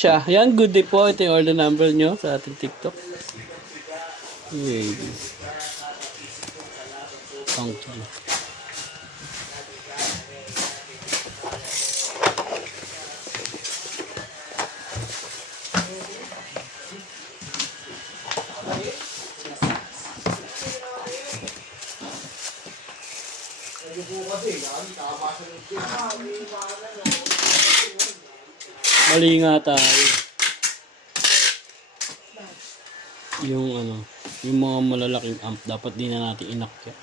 Siya. Yan, good day po. Ito yung order number nyo sa ating TikTok. Yay. Thank you. Mali nga tayo. Yung mga malalaking amp, dapat din na natin inakyat.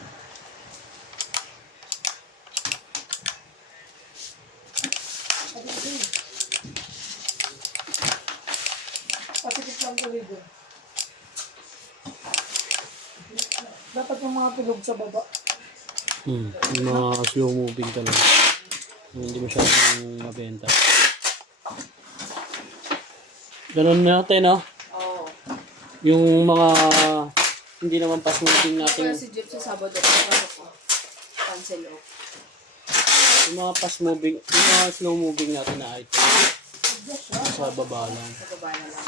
Pasikip lang tuloy doon. Dapat yung mga tulog sa baba. Yung mga slow moving talaga. Hindi masyadong mabenta. Ganun natin, no? Oo. Yung mga hindi naman fast moving Kaya natin. si Jeep sa Sabado, pasok ko. Cancel off. Yung mga fast moving, yung mga slow moving natin na item. Sa baba lang. Sa baba na lang.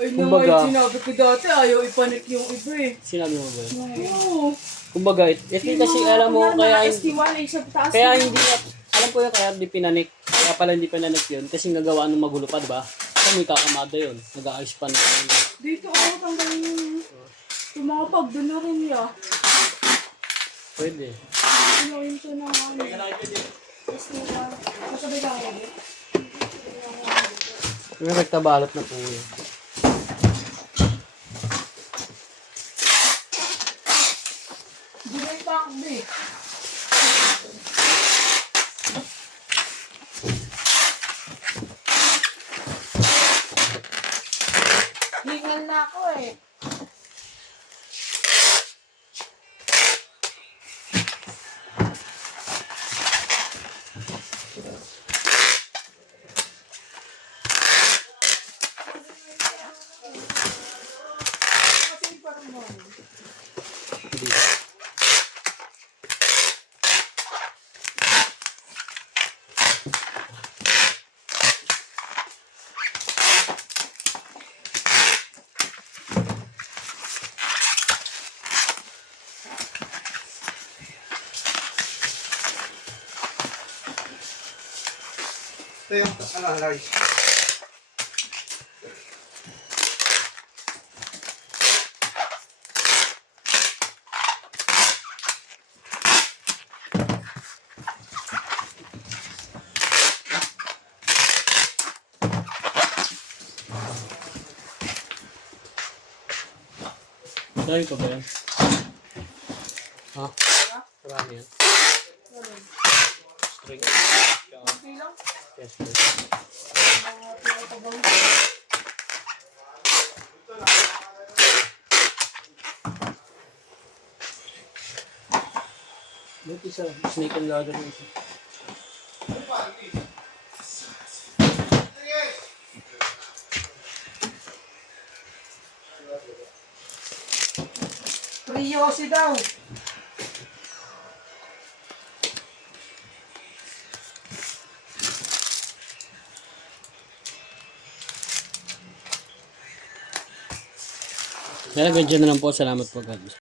Ay Kumbaga- naman, sinabi ko dati, ayaw ipanik yung iba eh. Sinabi mo ba yun? Oo. Kumbaga, ito kasi alam mo, kaya ST1 ay sa taas. kaya hindi na, alam ko yun, kaya hindi pinanik. Kaya pala hindi pinanik yun. Kasi nagawa ng magulo pa, diba? Kasi may kakamada yun. Nag-aayos pa na yun. Dito ako tanggalin yung... Tumapag, doon na rin ya. Pwede. Pinuhin ko na ano. ST1. Masabi lang ako. May nagtabalot na po yun. Gulay pa ako eh. Hingal na ako eh. Kasi parang mo. Hindi. Ito yung guys. Marami pa ba yan? Ha? Marami yan. String. Okay lang. Yes, please. Mga pinapagawa. Ba't isa? Snake and ladder na ito. Priyosi daw. Kaya ganyan na lang po. Salamat po, God.